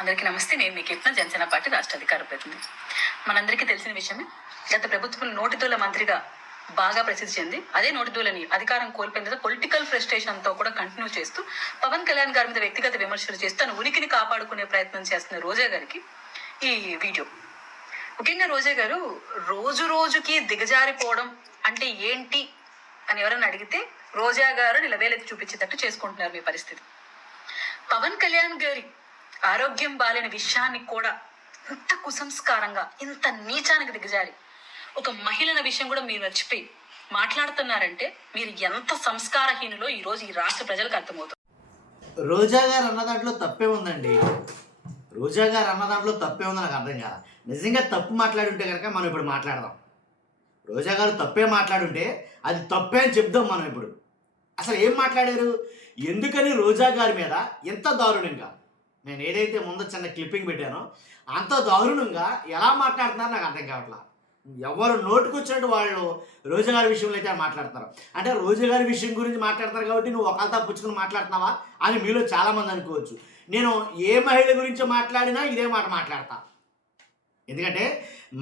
అందరికీ నమస్తే. నేను మీ కెప్టెన్, జనసేన పార్టీ రాష్ట్ర అధికార ప్రతినిధి. మనందరికీ తెలిసిన విషయమే, గత ప్రభుత్వం నోటిదూల మంత్రిగా బాగా ప్రసిద్ధి చెంది అదే నోటిదూలని అధికారం కోల్పోయిన పొలిటికల్ ఫ్రస్ట్రేషన్ తో కూడా కంటిన్యూ చేస్తూ పవన్ కళ్యాణ్ గారి మీద వ్యక్తిగత విమర్శలు చేస్తూ తన ఉనికిని కాపాడుకునే ప్రయత్నం చేస్తున్న రోజా గారికి ఈ వీడియో. ముఖ్యంగా రోజా గారు రోజు రోజుకి దిగజారిపోవడం అంటే ఏంటి అని ఎవరైనా అడిగితే రోజా గారు నిలవేలెత్తి చూపించేటట్టు చేసుకుంటున్నారు మీ పరిస్థితి. పవన్ కళ్యాణ్ గారి ఆరోగ్యం బాలేని విషయాన్ని కూడా ఇంత కుసంస్కారంగా, ఇంత నీచానికి దిగజారి ఒక మహిళల విషయం కూడా మీరు మర్చిపోయి మాట్లాడుతున్నారంటే మీరు ఎంత సంస్కారహీనులో ఈ రోజు ఈ రాష్ట్ర ప్రజలకు అర్థమవుతుంది. రోజా గారు అన్న దాంట్లో తప్పే ఉందండి. రోజా గారు అన్న దాంట్లో తప్పే ఉంది, నాకు అర్థం కాదు. నిజంగా తప్పు మాట్లాడి ఉంటే కనుక మనం ఇప్పుడు మాట్లాడదాం. రోజా గారు తప్పే మాట్లాడుంటే అది తప్పే అని చెప్దాం మనం ఇప్పుడు. అసలు ఏం మాట్లాడారు? ఎందుకని రోజా గారి మీద ఎంత దారుణంగా, నేను ఏదైతే ముందు చిన్న క్లిప్పింగ్ పెట్టానో అంత దారుణంగా ఎలా మాట్లాడుతున్నారో నాకు అర్థం కావట్లా. ఎవరు నోటుకు వచ్చినట్టు వాళ్ళు రోజా గారి విషయంలో అయితే మాట్లాడతారు. అంటే రోజా గారి విషయం గురించి మాట్లాడతారు కాబట్టి నువ్వు ఒకళ్ళతో పుచ్చుకుని మాట్లాడుతున్నావా అని మీలో చాలామంది అనుకోవచ్చు. నేను ఏ మహిళ గురించి మాట్లాడినా ఇదే మాట మాట్లాడతా. ఎందుకంటే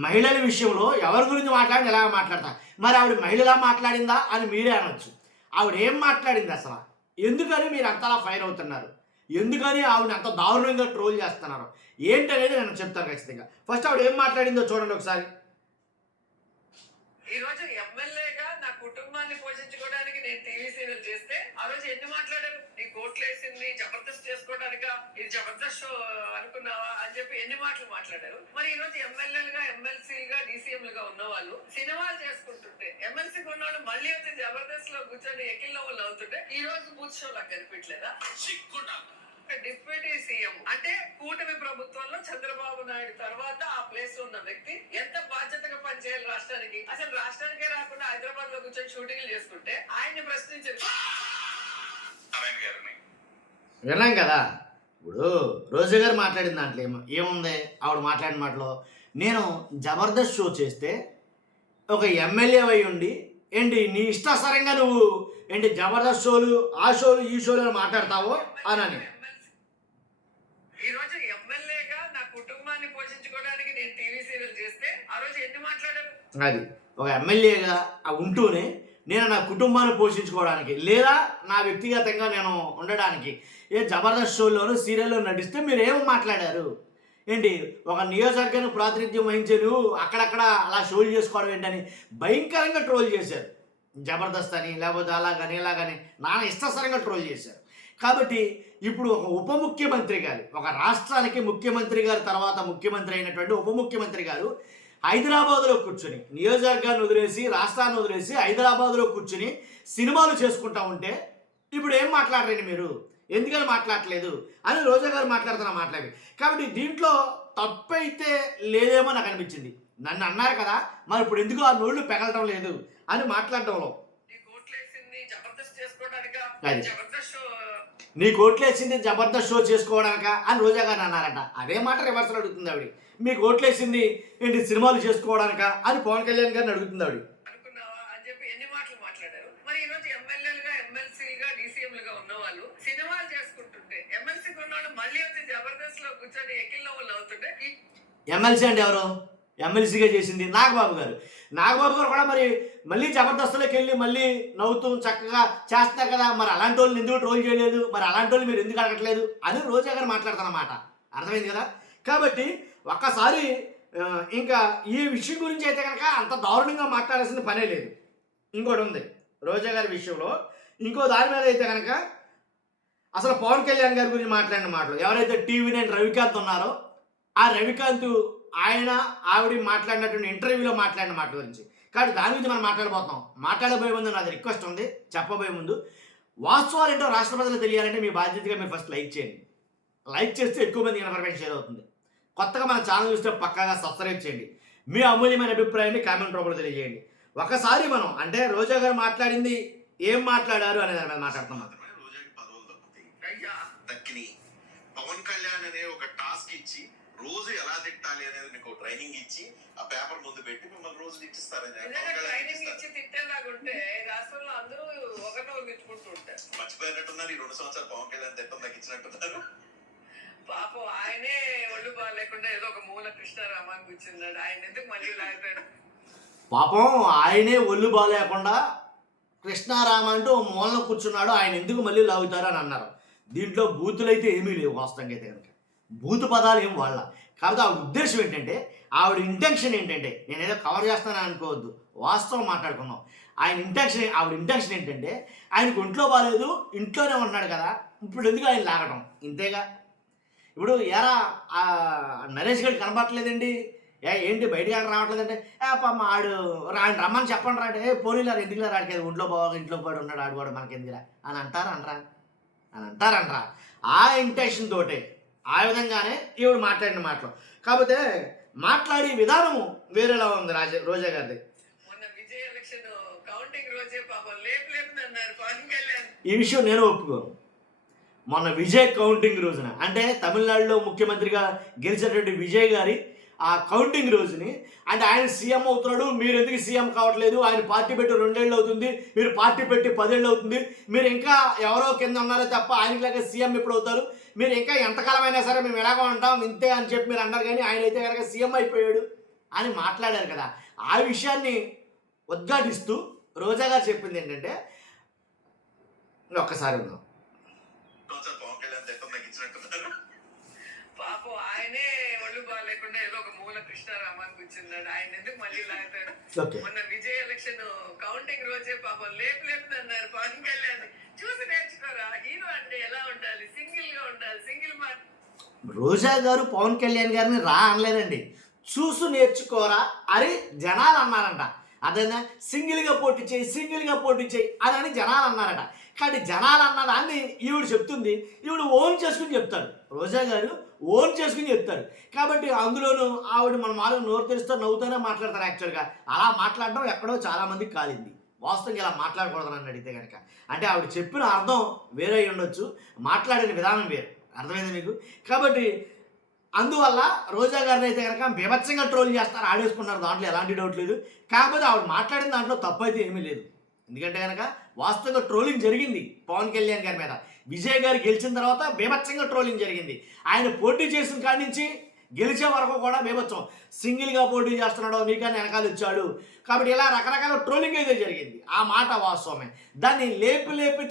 మహిళల విషయంలో ఎవరి గురించి మాట్లాడినా ఎలాగ మాట్లాడతా. మరి ఆవిడ మహిళలా మాట్లాడిందా అని మీరే అనొచ్చు. ఆవిడ ఏం మాట్లాడింది అసలు? ఎందుకని మీరు అంతలా ఫైర్ అవుతున్నారు? ఎందుకని ఆవిడ అంత దారుణంగా ట్రోల్ చేస్తున్నారు ఏంటనేది నేను చెప్తాను ఖచ్చితంగా. ఫస్ట్ ఆవిడ ఏం మాట్లాడిందో చూడండి ఒకసారి. ఈ రోజు ఎమ్మెల్యేగా నా కుటుంబాన్ని పోషించుకోవడానికి నేను టీవీ సీరియల్ చేస్తే ఆ రోజు ఎన్ని మాట్లాడారు? నీ కోట్లు వేసింది జబర్దస్త్ చేసుకోవడానిక, ఇది జబర్దస్త్ షో అనుకున్నావా అని చెప్పి ఎన్ని మాటలు మాట్లాడారు. మరి ఈ రోజు ఎమ్మెల్యేలుగా, ఎమ్మెల్సీలుగా, డీసీఎంలుగా ఉన్న వాళ్ళు సినిమాలు చేసుకుంటుంటే, ఎమ్మెల్సీ ఉన్నవాళ్ళు మళ్ళీ అయితే జబర్దస్త్ లో కూర్చొని ఎకిల్లో వాళ్ళు అవుతుంటే ఈ రోజు బూత్ షో నాకు కనిపించలేదా? డిప్యూటీ సీఎం అంటే కూటమి ప్రభుత్వంలో చంద్రబాబు నాయుడు తర్వాత ఆ ప్లేస్ లో ఉన్న వ్యక్తి ఎంత బాధ్యతగా పనిచేయాలి రాష్ట్రానికి? అసలు రాష్ట్రానికే రాకుండా హైదరాబాద్ లో కూర్చొని షూటింగ్లు చేసుకుంటే ఆయన్ని ప్రశ్నించారు. విన్నాం కదా. ఇప్పుడు రోజా గారు మాట్లాడిన దాంట్లో ఏముంది? ఆవిడ మాట్లాడిన మాటలో నేను జబర్దస్త్ షో చేస్తే ఒక ఎమ్మెల్యే అయి ఉండి ఏంటి నీ ఇష్టాసరంగా నువ్వు ఏంటి జబర్దస్త్ షోలు, ఆ షోలు, ఈ షోలు మాట్లాడతావో అని. ఈ రోజు ఎమ్మెల్యేగా నా కుటుంబాన్ని పోషించుకోవడానికి నేను టీవీ సీరియల్ చేస్తే ఆ రోజు ఎన్ని మాట్లాడారు? అది ఒక ఎమ్మెల్యేగా ఉంటూనే నేను నా కుటుంబాన్ని పోషించుకోవడానికి లేదా నా వ్యక్తిగతంగా నేను ఉండడానికి ఏ జబర్దస్త్ షోలోను సీరియల్లో నటిస్తే మీరు ఏం మాట్లాడారు? ఏంటి ఒక నియోజకవర్గానికి ప్రాతినిధ్యం వహించారు, అక్కడక్కడ అలా షోలు చేసుకోవడం ఏంటని భయంకరంగా ట్రోల్ చేశారు. జబర్దస్త్ అని లేకపోతే అలాగని ఇలాగని నాన్న ఇష్టసరంగా ట్రోల్ చేశారు. కాబట్టి ఇప్పుడు ఒక ఉప ముఖ్యమంత్రి గారు, ఒక రాష్ట్రానికి ముఖ్యమంత్రి గారు తర్వాత ముఖ్యమంత్రి అయినటువంటి ఉప ముఖ్యమంత్రి గారు హైదరాబాద్లో కూర్చొని, నియోజకవర్గాన్ని వదిలేసి రాష్ట్రాన్ని వదిలేసి హైదరాబాద్లో కూర్చొని సినిమాలు చేసుకుంటా ఉంటే ఇప్పుడు ఏం మాట్లాడరండి మీరు? ఎందుకని మాట్లాడలేదు అని రోజా గారు మాట్లాడి. కాబట్టి దీంట్లో తప్పైతే లేదేమో నాకు అనిపించింది. నన్ను అన్నారు కదా, మరి ఇప్పుడు ఎందుకు ఆ నోళ్ళు పెగలటం లేదు అని మాట్లాడటంలో నీ కోట్లేసింది జబర్దస్త్ షో చేసుకోవడానిక అని రోజా గారు అన్నారట. అదే మాట రివర్సల్ అడుగుతుంది ఆవిడ. మీకు ఓట్లేసింది ఏంటి సినిమాలు చేసుకోవడానిక అని పవన్ కళ్యాణ్ గారిని అడుగుతుంది ఆవిడ. అనుకున్నావా అని చెప్పి ఎన్ని మాటలు మాట్లాడారు. మరి ఈ రోజు ఎమ్మెల్యేలుగా, ఎమ్మెల్సీలుగా, డీసీఎంలుగా ఉన్న వాళ్ళు సినిమాలు చేసుకుంటుంటే, ఎమ్మెల్సీ ఉన్నవాళ్ళు మళ్ళీ వచ్చి జబర్దస్త్ లో కూర్చొని ఎకిల్లో వాళ్ళు అవుతుంటే. ఎమ్మెల్సీ అంటే ఎవరు? ఎమ్మెల్సీగా చేసింది నాగబాబు గారు. నాగబాబు గారు కూడా మరి మళ్ళీ జబర్దస్త్లోకి వెళ్ళి మళ్ళీ నవ్వుతూ చక్కగా చేస్తారు కదా, మరి అలాంటి వాళ్ళని ఎందుకు ట్రోల్ చేయలేదు, మరి అలాంటి వాళ్ళు మీరు ఎందుకు అడగట్లేదు అని రోజా గారు మాట్లాడుతున్నమాట. అర్థమైంది కదా. కాబట్టి ఒక్కసారి ఇంకా ఈ విషయం గురించి అయితే కనుక అంత దారుణంగా మాట్లాడాల్సిన పనే లేదు. ఇంకోటి ఉంది రోజా గారి విషయంలో, ఇంకో దాని మీద అయితే కనుక అసలు పవన్ కళ్యాణ్ గారి గురించి మాట్లాడిన మాటలు, ఎవరైతే TV9 రవికాంత్ ఉన్నారో ఆ రవికాంత్ ఆయన ఆవిడ మాట్లాడినటువంటి ఇంటర్వ్యూలో మాట్లాడిన మాట గురించి. కాబట్టి దాని గురించి మనం మాట్లాడబోయే ముందు నాది రిక్వెస్ట్ ఉంది. చెప్పబోయే ముందు వాస్తవాలు ఏంటో రాష్ట్ర ప్రజలు తెలియాలంటే మీ బాధ్యతగా మీరు ఫస్ట్ లైక్ చేయండి. లైక్ చేస్తే ఎక్కువ మంది ఇన్ఫర్మేషన్ షేర్ అవుతుంది. కొత్తగా మన ఛానల్ చూస్తే పక్కాగా సబ్స్క్రైబ్ చేయండి. మీ అమూల్యమైన అభిప్రాయాన్ని కామెంట్ రూపంలో తెలియజేయండి. ఒకసారి మనం అంటే రోజా గారు మాట్లాడింది ఏం మాట్లాడారు అనే దాని మీద మాట్లాడుతున్నాం. పవన్ కళ్యాణ్ అనే ఒక టాస్క్ ఇచ్చి రోజు ఎలా తిట్టాలి అనేది మీకు ట్రైనింగ్ ఇచ్చి ఆ పేపర్ ముందు పెట్టి మిమ్మల్ని రోజు తిట్టిస్తారని రాష్ట్రంలో అందరూ ఒకరినొకరు తిట్టుకుంటూ ఉంటారు. మర్చిపోయినట్టున్నారు. ఈ 2 సంవత్సరాలు పవన్ కళ్యాణ్ తిట్టం తగ్గించినట్టున్నారు. పాపం ఆయనే బాగాలేకుండా ఏదో ఒక మూల కృష్ణారామాన్ని కూర్చున్నాడు. ఆయన ఎందుకు మళ్ళీ లాగుతాడు? పాపం ఆయనే ఒళ్ళు బాగాలేకుండా కృష్ణారామ అంటూ ఓ మూలన కూర్చున్నాడు, ఆయన ఎందుకు మళ్ళీ లాగుతారు అని అన్నారు. దీంట్లో బూతులు అయితే ఏమీ లేవు వాస్తవంగా అయితే కనుక, బూతు పదాలు ఏం వాళ్ళ. కాబట్టి ఆవిడ ఉద్దేశం ఏంటంటే, ఆవిడ ఇంటెన్షన్ ఏంటంటే, నేనేదో కవర్ చేస్తానని అనుకోవద్దు, వాస్తవం మాట్లాడుకున్నాం. ఆవిడ ఇంటెన్షన్ ఏంటంటే, ఆయనకు ఒంట్లో బాగాలేదు, ఇంట్లోనే ఉన్నాడు కదా, ఇప్పుడు ఎందుకు ఆయన లాగడం, ఇంతేగా. ఇప్పుడు ఎరా నరేష్ గారికి కనబట్టలేదండి, ఏంటి బయటికి ఆడ రావట్లేదంటే, పాప ఆడు ఆయన రమ్మని చెప్పండి రా అంటే, పోనీలారు ఎందుకులే రాడికి, ఒంట్లో బాగా ఇంట్లో పడి ఉన్నాడు ఆడు కూడా మనకి ఎందుకురా అని అంటారనరా. ఆ ఇంటెన్షన్ తోటే ఆ విధంగానే ఈవిడ మాట్లాడిన మాటలు. కాకపోతే మాట్లాడే విధానము వేరేలా ఉంది రోజా గారిది. మొన్న విజయ్ ఎలక్షన్ కౌంటింగ్ రోజే పాపం లేపులేపునన్నారు పవన్ కళ్యాణ్. ఈ విషయం నేను ఒప్పుకోను. మొన్న విజయ్ కౌంటింగ్ రోజున, అంటే తమిళనాడులో ముఖ్యమంత్రిగా గెలిచినటువంటి విజయ్ గారి ఆ కౌంటింగ్ రోజుని, అంటే ఆయన సీఎం అవుతున్నాడు, మీరు ఎందుకు సీఎం కావట్లేదు, ఆయన పార్టీ పెట్టి 2 ఏళ్ళు అవుతుంది, మీరు పార్టీ పెట్టి 10 ఏళ్ళు అవుతుంది, మీరు ఇంకా ఎవరో కింద ఉన్నారో తప్ప ఆయనకి లాగా సీఎం ఎప్పుడు అవుతారు, మీరు ఇంకా ఎంతకాలమైనా సరే మేము ఎలాగో ఉంటాం ఇంతే అని చెప్పి మీరు అన్నారు. కానీ ఆయన అయితే కనుక సీఎం అయిపోయాడు అని మాట్లాడారు కదా. ఆ విషయాన్ని ఉద్ఘాటిస్తూ రోజా గారు చెప్పింది ఏంటంటే, ఒక్కసారి ఉందాం. పవన్ కళ్యాణ్ తిట్టం తగ్గించినట్టున్నారు. పాపం ఆయనే ఒళ్ళు బాగాలేకుండా ఏదో ఒక మూల కృష్ణారామాన్ని కూర్చున్నాడు. ఆయన ఎందుకు మళ్ళీ లాగుతాడు? ఓకే, మొన్న విజయ్ ఎలక్షన్ కౌంటింగ్ రోజే పాపం లేపులేపునన్నారు పవన్ కళ్యాణ్. చూసి నేర్చుకోరా, హీరో అంటే ఎలా ఉండాలి, సింగిల్ గా ఉండాలి, సింగిల్ మాట. రోజా గారు పవన్ కళ్యాణ్ గారిని రా అనలేదండి, చూసు నేర్చుకోరా అని జనాలు అన్నారంట. అదేనా సింగిల్గా పోటీ చేయి అని జనాలు అన్నారట. కానీ జనాలు అన్నదాన్ని ఈవిడ చెప్తుంది, ఈవిడ ఓన్ చేసుకుని చెప్తారు, రోజా గారు ఓన్ చేసుకుని చెప్తారు. కాబట్టి అందులోనూ ఆవిడ మన మాలో నోరు తెరిస్తూ నవ్వుతూనే మాట్లాడతారు. యాక్చువల్గా అలా మాట్లాడడం ఎక్కడో చాలామందికి కాలింది. వాస్తవంగా ఇలా మాట్లాడకూడదు అని అడిగితే కనుక, అంటే ఆవిడ చెప్పిన అర్థం వేరే ఉండొచ్చు, మాట్లాడిన విధానం వేరు. అర్థమైంది మీకు? కాబట్టి అందువల్ల రోజా గారిని అయితే కనుక బీభత్సంగా ట్రోల్ చేస్తారు, ఆడేసుకున్నారు, దాంట్లో ఎలాంటి డౌట్ లేదు. కాకపోతే ఆవిడ మాట్లాడిన దాంట్లో తప్పు అయితే ఏమీ లేదు. ఎందుకంటే కనుక వాస్తవంగా ట్రోలింగ్ జరిగింది పవన్ కళ్యాణ్ గారి మీద. విజయ్ గారు గెలిచిన తర్వాత బీభత్సంగా ట్రోలింగ్ జరిగింది. ఆయన పోటీ చేసిన కాడి నుంచి గెలిచే వరకు కూడా బీభత్సం, సింగిల్గా పోటీ చేస్తున్నాడు, నీకన్నా వెనకాల వచ్చాడు, కాబట్టి ఇలా రకరకాల ట్రోలింగ్ అయితే జరిగింది. ఆ మాట వాస్తవమే. దాన్ని లేపి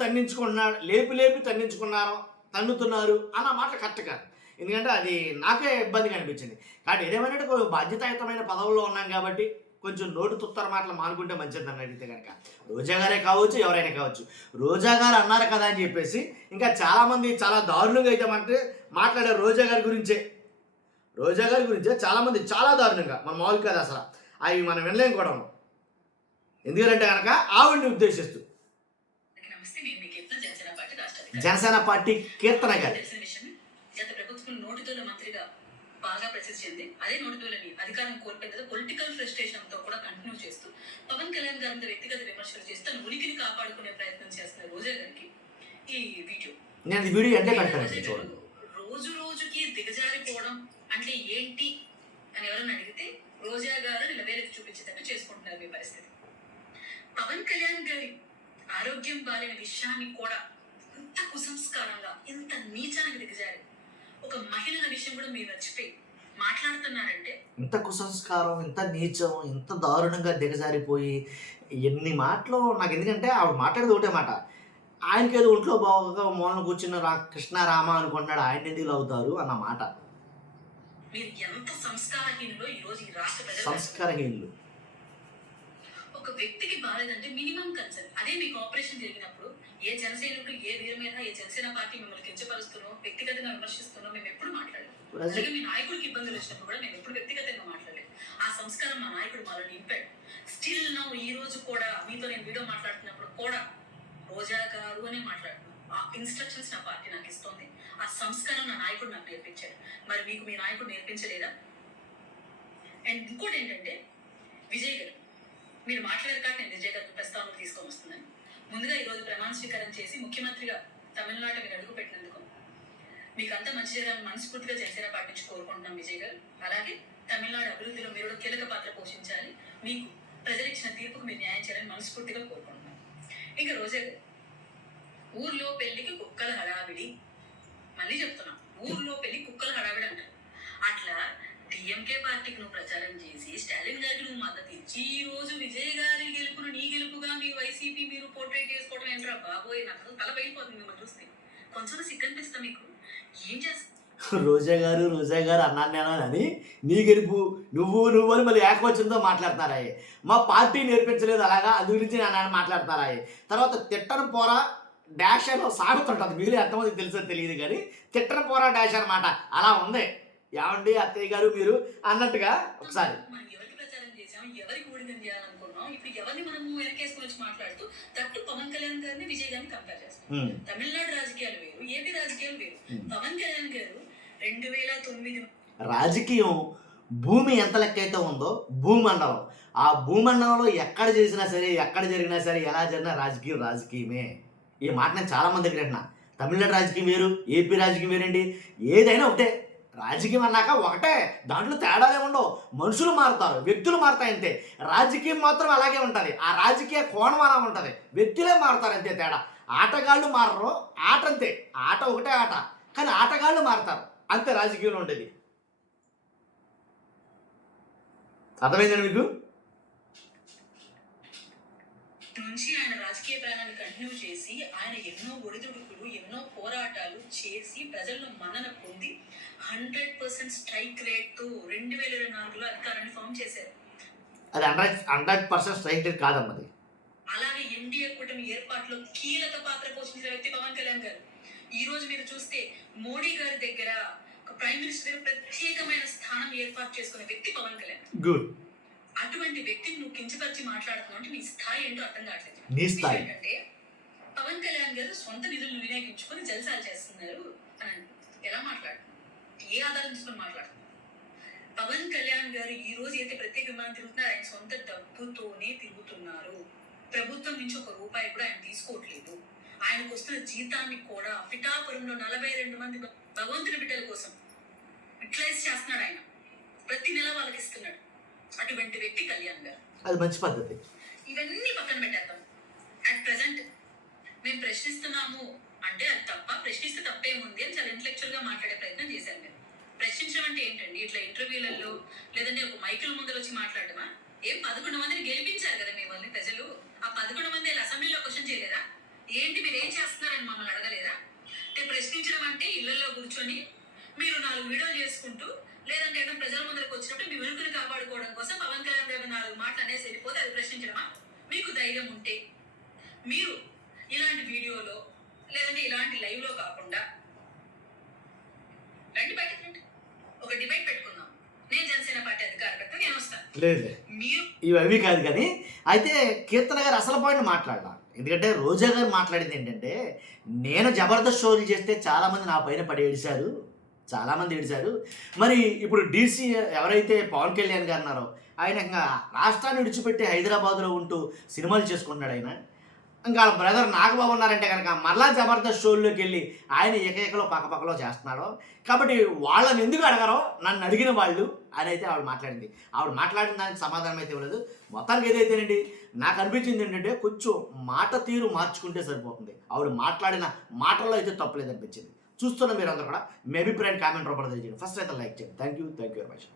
తన్నుతున్నారు అన్న మాట కరెక్ట్ కాదు. ఎందుకంటే అది నాకే ఇబ్బందిగా అనిపించింది. కాబట్టి ఏదేమైనా బాధ్యతాయుతమైన పదవుల్లో ఉన్నాం కాబట్టి కొంచెం నోటు తుత్తర మాటలు మానుకుంటే మంచిది అని అడిగితే కనుక, రోజా గారే కావచ్చు, ఎవరైనా కావచ్చు, రోజా గారు అన్నారు కదా అని చెప్పేసి ఇంకా చాలామంది చాలా దారుణంగా అయితే మాట్లాడారు రోజా గారి గురించే చాలామంది చాలా దారుణంగా, మన మామూలు కాదు అసలు, అవి మనం వినలేం కూడా. ఎందుకంటే కనుక ఆవిడ్ని ఉద్దేశిస్తూ జనసేన పార్టీ కీర్తన గారు గత ప్రభుత్వం నోటితోల మంత్రిగా బాగా ప్రసిద్ధి చెంది అదే నోటితోలని అధికారం కోల్పోయిన పొలిటికల్ ఫ్రస్ట్రేషన్ తో కూడా కంటిన్యూ చేస్తూ పవన్ కళ్యాణ్ గారి వ్యక్తిగత విమర్శలు చేస్తూ తన ఉనికిని కాపాడుకునే ప్రయత్నం చేస్తున్న రోజా గారికి ఈ వీడియో రోజు రోజుకి దిగజారిపోవడం అంటే ఏంటి అని ఎవరైనా అడిగితే రోజా గారు నిలవేలకు చూపించేటట్టు చేసుకుంటున్నారు మీ పరిస్థితి. పవన్ కళ్యాణ్ గారి ఆరోగ్యం బాలేని విషయాన్ని కూడా ఇంత కుసంస్కారంగా, ఇంత నీచానికి దిగజారి ఒక మహిళల విషయం కూడా మీరు మర్చిపోయి మాట్లాడుతున్నారంటే, ఇంత కుసంస్కారం, ఇంత నీచం, ఇంత దారుణంగా దిగజారిపోయి ఎన్ని మాటలు నాకు. ఎందుకంటే ఆవిడ మాట్లాడేది ఒకటే మాట, ఆయనకి ఏదో ఒంట్లో బాగా మూలన కూర్చున్న కృష్ణారామ అనుకుంటున్నాడు, ఆయన ఎందుకు అవుతారు అన్న మాట. మీరు ఎంత సంస్కారహీనులో ఈరోజు ఈ రాష్ట్ర ప్రజలు. సంస్కారహీనులు. ఒక వ్యక్తికి బాలేదంటే మినిమం కన్సర్న్. అదే మీకు ఆపరేషన్ జరిగినప్పుడు ఏ జనసేనకు, ఏ వీరి మీద, ఏ జనసేన పార్టీ మిమ్మల్ని కించపరుస్తున్నో, వ్యక్తిగతంగా విమర్శిస్తున్నో మేము ఎప్పుడు మాట్లాడలేదు. అలాగే మీ నాయకుడికి ఇబ్బందులు వచ్చినప్పుడు కూడా మేము ఎప్పుడు వ్యక్తిగతంగా మాట్లాడలేదు. ఆ సంస్కారం మా నాయకుడు మాలో నింపాడు. స్టిల్ నౌ ఈ రోజు కూడా మీతో నేను వీడియో మాట్లాడుతున్నప్పుడు కూడా రోజా గారు అనే మాట్లాడుతున్నాను. ఆ ఇన్స్ట్రక్షన్స్ నా పార్టీ నాకు ఇస్తోంది. ఆ సంస్కారం నా నాయకుడు నాకు నేర్పించాడు. మరి మీకు మీ నాయకుడు నేర్పించలేదా? అండ్ ఇంకోటి ఏంటంటే, విజయ్ గారు మీరు మాట్లాడారు కాబట్టి నేను విజయ్ గారికి ప్రస్తావనకు తీసుకొని వస్తున్నాను. ముందుగా ఈరోజు ప్రమాణ స్వీకారం చేసి ముఖ్యమంత్రిగా తమిళనాడు మీరు అడుగు పెట్టినందుకు మీకు అంతా మంచి చేయాలని మనస్ఫూర్తిగా జనసేన పార్టీ నుంచి కోరుకుంటున్నాం విజయ్ గారు. అలాగే తమిళనాడు అభివృద్ధిలో మీరు కీలక పాత్ర పోషించాలి, మీకు ప్రజలు ఇచ్చిన తీర్పుకు మీరు న్యాయం చేయాలని మనస్ఫూర్తిగా కోరుకుంటున్నాం. ఇంకా రోజా గారు, ఊర్లో పెళ్లికి కుక్కల హడావిడి, మళ్ళీ చెప్తున్నాం, ఊర్లో పెళ్లి కుక్కల హడావిడి అంటారు. ఆ అట్లా డిఎంకే పార్టీకి నువ్వు ప్రచారం చేసి స్టాలిన్ గారికి నువ్వు మద్దతు ఇచ్చి ఈ రోజు విజయ్ గారి గెలుపును నీ గెలుపుగా మీ వైసీపీ మీరు పోర్ట్రేట్ చేసుకోవడం ఏంట్రా బాబోయ్, నాకు అసలు తల పైపోతుంది మిమ్మల్ని చూస్తే. కొంచెం సిగ్గనిపిస్తా మీకు. ఏం చేస్తా రోజా గారు అన్నాను నేను అని నీ గెలుపు నువ్వు అని మళ్ళీ ఏకవచనంతో మాట్లాడుతున్నారా? మా పార్టీ నేర్పించలేదు అలాగా, అది గురించి నేను మాట్లాడుతున్నారా? తర్వాత తిట్టను పోరా డాష్ అని సాగుతూ ఉంటుంది, మీరు ఎంతమందికి తెలుసో తెలియదు కానీ తిట్టను పోరా డాష్ అనమాట. అలా ఉంది. ఏమండి అత్తయ్య గారు మీరు అన్నట్టుగా ఒకసారి మనం ఎవరికి ప్రచారం చేసాం, ఎవరికి ఊడిగం చేయాలనుకున్నాం, ఇప్పుడు ఎవరిని మనము వెనకేసుకుని వచ్చి మాట్లాడుతూ తట్టు పవన్ కళ్యాణ్ గారిని విజయ్ గారిని కంపేర్ చేస్తాం. తమిళనాడు రాజకీయాలు వేరు, ఏపీ రాజకీయాలు వేరు. పవన్ కళ్యాణ్ గారు 2009 రాజకీయం భూమి ఎంత లెక్క అయితే ఉందో భూమండలం, ఆ భూమండలంలో ఎక్కడ చేసినా సరే, ఎక్కడ జరిగినా సరే, ఎలా జరిగినా రాజకీయమే. ఈ మాట నేను చాలామంది దగ్గర వింటున్నా. తమిళనాడు రాజకీయం వేరు, ఏపీ రాజకీయం వేరండి. ఏదైనా ఒకటే. రాజకీయం అన్నాక ఒకటే, దాంట్లో తేడాలే ఉండవు. మనుషులు మారుతారు, వ్యక్తులు మారుతాయంతే. రాజకీయం మాత్రం అలాగే ఉంటుంది. ఆ రాజకీయ కోణం అలా ఉంటుంది, వ్యక్తులే మారుతారు అంతే తేడా. ఆటగాళ్ళు మారరు, ఆట అంతే. ఆట ఒకటే ఆట, కానీ ఆటగాళ్ళు మారుతారు అంతే రాజకీయంలో ఉండేది. అర్థమైందండి మీకు? నుంచి ఆయన రాజకీయ ప్రయాణాన్ని కంటిన్యూ చేసి ఆయన ఎన్నో ఒడిదుడుకులు, ఎన్నో పోరాటాలు చేసి ప్రజల్లో మన్నన పొంది 100% స్ట్రైక్ రేట్ తో 2024లో అధికారాన్ని ఫామ్ చేశారు. అది 100% స్ట్రైక్ రేట్ కాదన్నది. అలాగే ఎన్డీఏ కూటమి ఏర్పాటులో కీలక పాత్ర పోషించిన వ్యక్తి పవన్ కళ్యాణ్ గారు. ఈ రోజు మీరు చూస్తే మోడీ గారి దగ్గర ఒక ప్రైమ్ మినిస్టర్ దగ్గర ప్రత్యేకమైన స్థానం ఏర్పాటు చేసుకునే వ్యక్తి పవన్ కళ్యాణ్. గుడ్. అటువంటి వ్యక్తిని నువ్వు కించపరిచి మాట్లాడుతున్నావు అంటే నీ స్థాయి ఏంటో అర్థం కావట్లేదు. నీ స్థాయి ఏంటంటే పవన్ కళ్యాణ్ గారు సొంత నిధులను వినియోగించుకొని జల్సాలు చేస్తున్నారు అని ఎలా మాట్లాడుతున్నారు? ఏ ఆధారం తీసుకొని మాట్లాడుతున్నారు? పవన్ కళ్యాణ్ గారు ఈ రోజు అయితే ప్రత్యేక విమానం తిరుగుతున్నారు, ఆయన సొంత డబ్బుతోనే తిరుగుతున్నారు. ప్రభుత్వం నుంచి ఒక రూపాయి కూడా ఆయన తీసుకోవట్లేదు. ఆయనకు వస్తున్న జీతాన్ని కూడా పిఠాపురంలో 42 మంది భగవంతుని బిడ్డల కోసం యూటిలైజ్ చేస్తున్నాడు. ఆయన ప్రతి నెల వాళ్ళకి ఇస్తున్నాడు. అటువంటి వ్యక్తి కళ్యాణ్ గారు. అది మంచి పద్ధతి. ఇవన్నీ పక్కన పెట్టేద్దాం. అట్ ప్రెసెంట్ మేము ప్రశ్నిస్తున్నాము అంటే అది తప్ప, ప్రశ్నిస్తే తప్పేముంది అని చాలా ఇంటలెక్చువల్ గా మాట్లాడే ప్రయత్నం చేశాను. మేము ప్రశ్నించడం అంటే ఏంటండి? ఇట్లా ఇంటర్వ్యూలలో లేదంటే ఒక మైకుల ముందర వచ్చి మాట్లాడటమా? ఏం 11 మందిని గెలిపించారు కదా మిమ్మల్ని ప్రజలు. ఆ 11 మంది అసెంబ్లీలో క్వశ్చన్ చేయలేదా? ఏంటి మీరు ఏం చేస్తున్నారని మమ్మల్ని అడగలేదా? ప్రశ్నించడం అంటే ఇళ్లలో కూర్చొని మీరు 4 వీడియోలు చేసుకుంటూ లేదంటే ఏదైనా ప్రజల ముందరకు వచ్చినప్పుడు మీ వెలుగుని కాపాడుకోవడం కోసం పవన్ కళ్యాణ్ గారు 4 మాటలు అనేసి వెళ్ళిపోతే అది ప్రశ్నించడమా? మీకు ధైర్యం ఉంటే మీరు ఇలాంటి వీడియోలో లేదంటే ఇలాంటి లైవ్ లో కాకుండా రండి బయటకు రండి, ఒక డిబేట్ పెట్టుకుందాం. నేను జనసేన పార్టీ అధికారకర్త, నేను వస్తాను. లేదు మీరు ఇవి కాదు. కానీ అయితే కీర్తన గారు అసలు పాయింట్ మాట్లాడాల. ఎందుకంటే రోజా గారు మాట్లాడింది ఏంటంటే, నేను జబర్దస్త్ షోలు చేస్తే చాలామంది నా పైన పడి ఏడిశారు, చాలామంది ఏడిశారు. మరి ఇప్పుడు డీసీ ఎవరైతే పవన్ కళ్యాణ్ గారు ఉన్నారో ఆయన ఇంకా రాష్ట్రాన్ని విడిచిపెట్టి హైదరాబాద్లో ఉంటూ సినిమాలు చేసుకుంటున్నాడు. ఆయన ఇంకా వాళ్ళ బ్రదర్ నాగబాబు ఉన్నారంటే కనుక మరలా జబర్దస్త్ షోల్లోకి వెళ్ళి ఆయన ఏకైకలో పక్కపక్కలో చేస్తున్నాడు. కాబట్టి వాళ్ళని ఎందుకు అడగరో నన్ను అడిగిన వాళ్ళు అని అయితే ఆవిడ మాట్లాడింది. ఆవిడ మాట్లాడిన దానికి సమాధానం అయితే ఇవ్వలేదు. మొత్తానికి ఏదైతేనండి నాకు అనిపించింది ఏంటంటే కొంచెం మాట తీరు మార్చుకుంటే సరిపోతుంది. ఆవిడ మాట్లాడిన మాటల్లో అయితే తప్పలేదు అనిపించింది. చూస్తున్న మీరు అందరూ కూడా మీ అభిప్రాయం కామెంట్ రూపంలో తెలియజేయండి. ఫస్ట్ అయితే లైక్ చేయండి. Thank you very much.